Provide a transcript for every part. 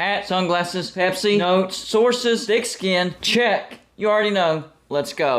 Hat, sunglasses, Pepsi, notes, sources, thick skin, check. You already know. Let's go.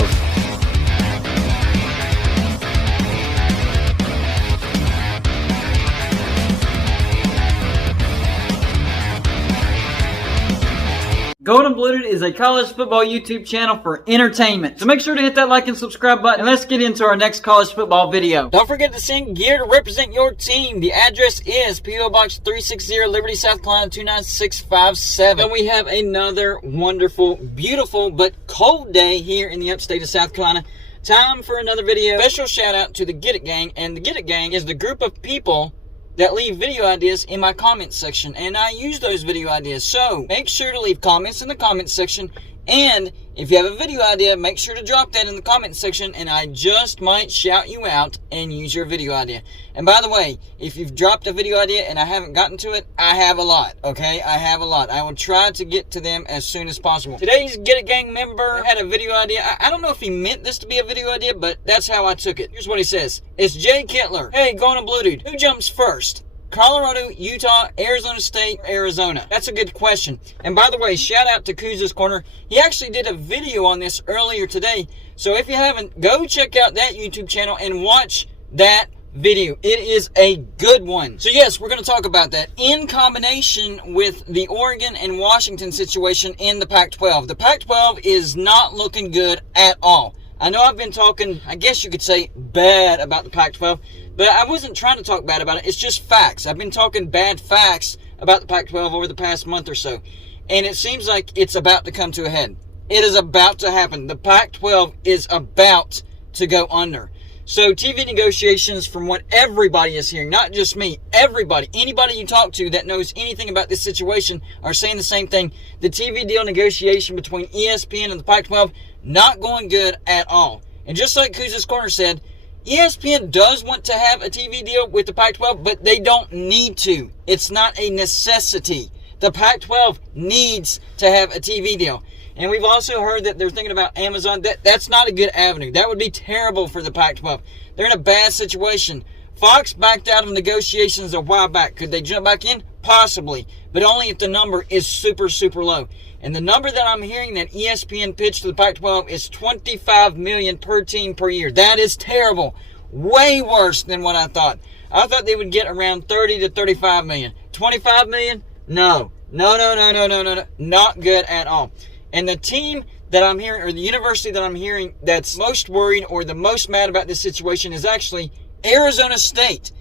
Golden Blooded is a college football YouTube channel for entertainment. So make sure to hit that like and subscribe button, and let's get into our next college football video. Don't forget to send gear to represent your team. The address is P.O. Box 360, Liberty, South Carolina 29657. And we have another wonderful, beautiful, but cold day here in the upstate of South Carolina. Time for another video. Special shout out to the Get It Gang. And the Get It Gang is the group of people that leave video ideas in my comment section, and I use those video ideas. So make sure to leave comments in the comment section, and if you have a video idea, make sure to drop that in the comment section, and I just might shout you out and use your video idea. And by the way, if you've dropped a video idea and I haven't gotten to it, I have a lot, okay? I have a lot. I will try to get to them as soon as possible. Today's Get It Gang member had a video idea. I don't know if he meant this to be a video idea, but that's how I took it. Here's what he says. It's Jay Kittler. Hey, Golden Blooded, who jumps first? Colorado, Utah, Arizona State, Arizona? That's a good question. And by the way, shout out to Kuz's Corner. He actually did a video on this earlier today. So if you haven't, go check out that YouTube channel and watch that video. It is a good one. So yes, we're going to talk about that in combination with the Oregon and Washington situation in the Pac-12. The Pac-12 is not looking good at all. I know I've been talking, I guess you could say, bad about the Pac-12, but I wasn't trying to talk bad about it. It's just facts. I've been talking bad facts about the Pac-12 over the past month or so, and it seems like it's about to come to a head. It is about to happen. The Pac-12 is about to go under. So TV negotiations, from what everybody is hearing, not just me, everybody, anybody you talk to that knows anything about this situation are saying the same thing. The TV deal negotiation between ESPN and the Pac-12, not going good at all. And just like Kuz's Corner said, ESPN does want to have a TV deal with the Pac-12, but they don't need to. It's not a necessity. The Pac-12 needs to have a TV deal. And we've also heard that they're thinking about Amazon. That's not a good avenue. That would be terrible for the Pac-12. They're in a bad situation. Fox backed out of negotiations a while back. Could they jump back in? Possibly. But only if the number is super, super low. And the number that I'm hearing that ESPN pitched to the Pac-12 is $25 million per team per year. That is terrible. Way worse than what I thought. I thought they would get around 30 to 35 million. 25 million? No. No. Not good at all. And the team that I'm hearing, or the university that I'm hearing that's most worried or the most mad about this situation is actually Arizona State.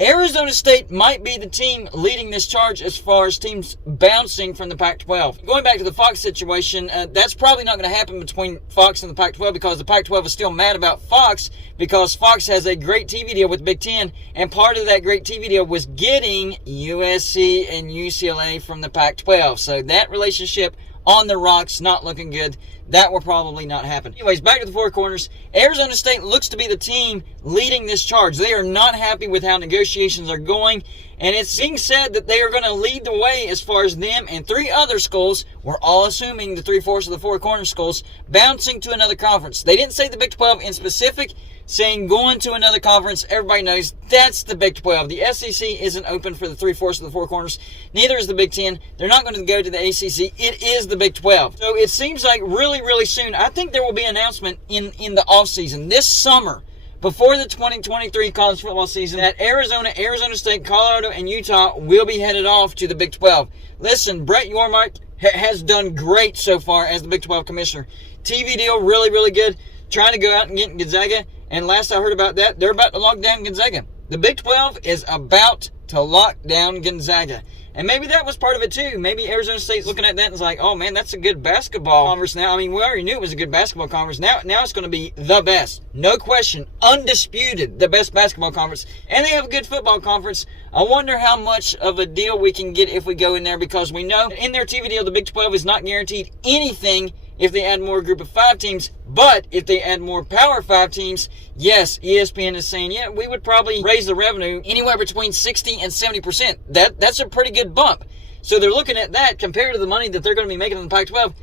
Arizona State might be the team leading this charge as far as teams bouncing from the Pac-12. Going back to the Fox situation, that's probably not going to happen between Fox and the Pac-12 because the Pac-12 is still mad about Fox because Fox has a great TV deal with Big X, and part of that great TV deal was getting USC and UCLA from the Pac-12. So that relationship on the rocks, not looking good. That will probably not happen. Anyways, back to the Four Corners. Arizona State looks to be the team leading this charge. They are not happy with how negotiations are going, and it's being said that they are going to lead the way as far as them and three other schools, we're all assuming the 3/4 of the Four Corners schools, bouncing to another conference. They didn't say the Big 12 in specific, saying going to another conference. Everybody knows that's the Big 12. The SEC isn't open for the 3/4 of the Four Corners. Neither is the Big 10. They're not going to go to the ACC. It is the Big 12. So it seems like really soon, I think there will be an announcement in the offseason this summer, before the 2023 college football season, that Arizona State, Colorado, and Utah will be headed off to the Big 12. Listen, Brett Yormark has done great so far as the Big 12 commissioner. TV deal, really good. Trying to go out and get Gonzaga. And last I heard about that, they're about to lock down Gonzaga. The Big 12 is about to lock down Gonzaga. And maybe that was part of it too. Maybe Arizona State's looking at that and is like, oh man, that's a good basketball conference now. I mean, we already knew it was a good basketball conference. Now it's going to be the best. No question. Undisputed. The best basketball conference. And they have a good football conference. I wonder how much of a deal we can get if we go in there, because we know in their TV deal, the Big 12 is not guaranteed anything if they add more group of 5 teams. But if they add more Power 5 teams, yes, ESPN is saying, yeah, we would probably raise the revenue anywhere between 60 and 70%. That's a pretty good bump. So they're looking at that compared to the money that they're going to be making in the Pac-12.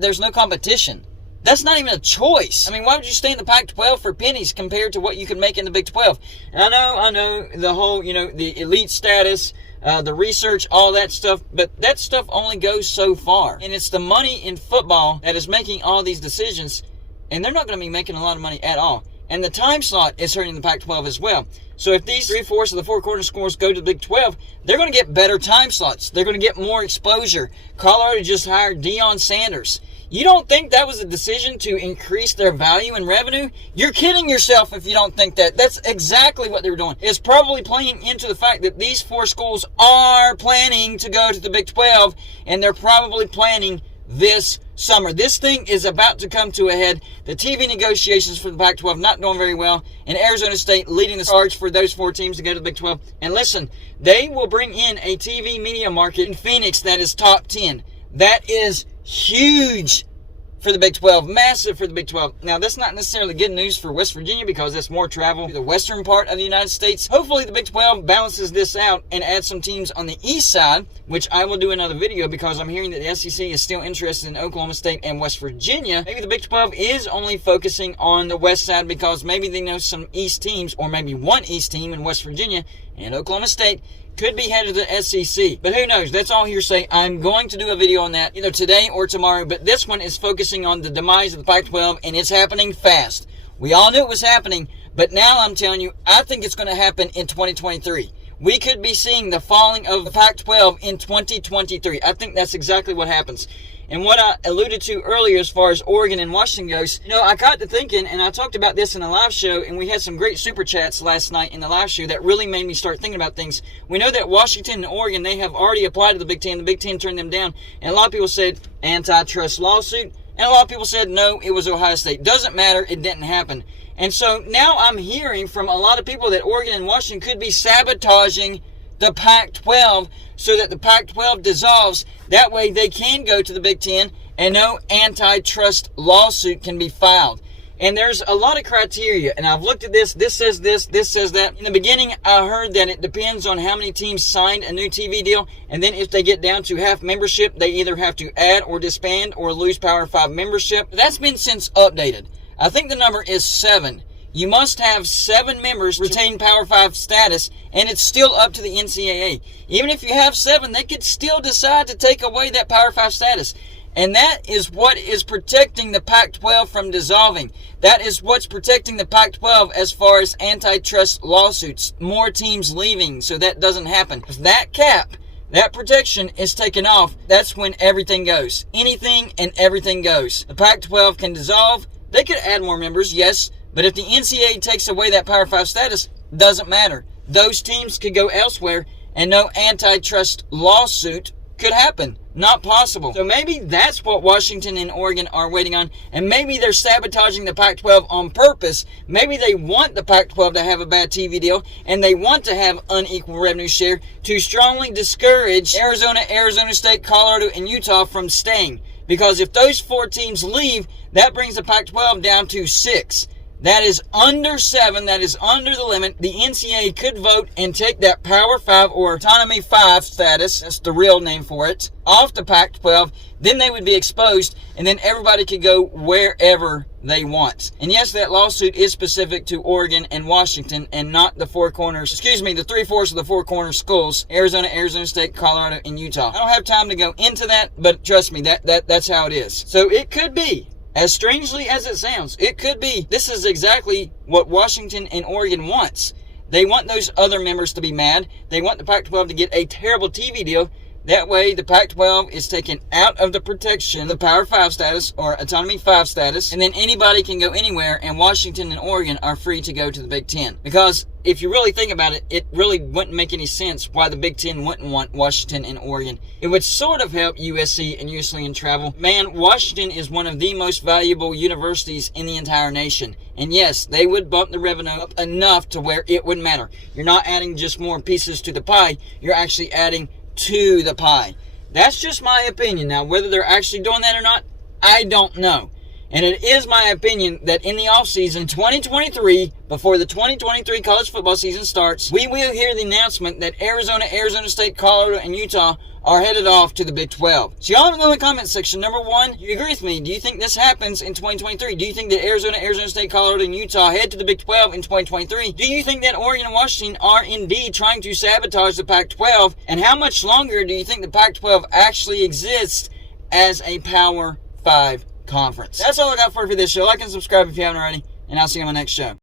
There's no competition. That's not even a choice. I mean, why would you stay in the Pac-12 for pennies compared to what you can make in the Big 12? And I know the whole, the elite status the research, all that stuff. But that stuff only goes so far. And it's the money in football that is making all these decisions. And they're not going to be making a lot of money at all. And the time slot is hurting the Pac-12 as well. So if these 3/4 of the four corner schools go to the Big 12, they're going to get better time slots. They're going to get more exposure. Colorado just hired Deion Sanders. You don't think that was a decision to increase their value and revenue? You're kidding yourself if you don't think that. That's exactly what they were doing. It's probably playing into the fact that these four schools are planning to go to the Big 12, and they're probably planning this summer. This thing is about to come to a head. The TV negotiations for the Pac-12 not doing very well, and Arizona State leading the charge for those four teams to go to the Big 12. And listen, they will bring in a TV media market in Phoenix that is top 10. That is huge for the Big 12, massive for the Big 12. Now, that's not necessarily good news for West Virginia because that's more travel to the western part of the United States. Hopefully, the Big 12 balances this out and adds some teams on the east side, which I will do another video because I'm hearing that the SEC is still interested in Oklahoma State and West Virginia. Maybe the Big 12 is only focusing on the west side because maybe they know some east teams, or maybe one east team in West Virginia and Oklahoma State could be headed to the SEC. But who knows? That's all hearsay. I'm going to do a video on that either today or tomorrow. But this one is focusing on the demise of the Pac-12, and it's happening fast. We all knew it was happening, but now I'm telling you, I think it's going to happen in 2023. We could be seeing the falling of the Pac-12 in 2023. I think that's exactly what happens. And what I alluded to earlier as far as Oregon and Washington goes, I got to thinking, and I talked about this in a live show, and we had some great super chats last night in the live show that really made me start thinking about things. We know that Washington and Oregon, they have already applied to the Big Ten. The Big Ten turned them down. And a lot of people said antitrust lawsuit. And a lot of people said, no, it was Ohio State. Doesn't matter. It didn't happen. And so now I'm hearing from a lot of people that Oregon and Washington could be sabotaging the Pac-12 so that the Pac-12 dissolves. That way they can go to the Big Ten and no antitrust lawsuit can be filed. And there's a lot of criteria, and I've looked at this. This says this, this says that. In the beginning, I heard that it depends on how many teams signed a new TV deal, and then if they get down to half membership, they either have to add or disband or lose Power 5 membership. That's been since updated. I think the number is 7. You must have 7 members retain Power 5 status, and it's still up to the NCAA. Even if you have 7, they could still decide to take away that Power 5 status. And that is what is protecting the Pac-12 from dissolving. That is what's protecting the Pac-12 as far as antitrust lawsuits. More teams leaving, so that doesn't happen. If that cap, that protection is taken off, that's when everything goes. Anything and everything goes. The Pac-12 can dissolve. They could add more members, yes. But if the NCAA takes away that Power 5 status, doesn't matter. Those teams could go elsewhere and no antitrust lawsuit could happen. Not possible. So maybe that's what Washington and Oregon are waiting on. And maybe they're sabotaging the Pac-12 on purpose. Maybe they want the Pac-12 to have a bad TV deal and they want to have unequal revenue share to strongly discourage Arizona, Arizona State, Colorado, and Utah from staying. Because if those 4 teams leave, that brings the Pac-12 down to 6. That is under 7. That is under the limit. The NCAA could vote and take that Power 5 or Autonomy 5 status, that's the real name for it, off the Pac-12. Then they would be exposed, and then everybody could go wherever they want. And yes, that lawsuit is specific to Oregon and Washington and not the 3/4 of the 4 corner schools, Arizona, Arizona State, Colorado, and Utah. I don't have time to go into that, but trust me, that's how it is. So it could be, as strangely as it sounds, it could be this is exactly what Washington and Oregon wants. They want those other members to be mad. They want the Pac-12 to get a terrible TV deal. That way, the Pac-12 is taken out of the protection, the Power 5 status or Autonomy 5 status, and then anybody can go anywhere, and Washington and Oregon are free to go to the Big Ten. Because if you really think about it, it really wouldn't make any sense why the Big Ten wouldn't want Washington and Oregon. It would sort of help USC and USC travel. Man, Washington is one of the most valuable universities in the entire nation. And yes, they would bump the revenue up enough to where it wouldn't matter. You're not adding just more pieces to the pie. You're actually adding to the pie. That's just my opinion. Now, whether they're actually doing that or not, I don't know. And it is my opinion that in the offseason 2023, before the 2023 college football season starts, we will hear the announcement that Arizona, Arizona State, Colorado, and Utah are headed off to the Big 12. So y'all let me know in the comment section. Number one, do you agree with me? Do you think this happens in 2023? Do you think that Arizona, Arizona State, Colorado, and Utah head to the Big 12 in 2023? Do you think that Oregon and Washington are indeed trying to sabotage the Pac-12? And how much longer do you think the Pac-12 actually exists as a Power 5 conference? That's all I got for this show. Like and subscribe if you haven't already, and I'll see you on my next show.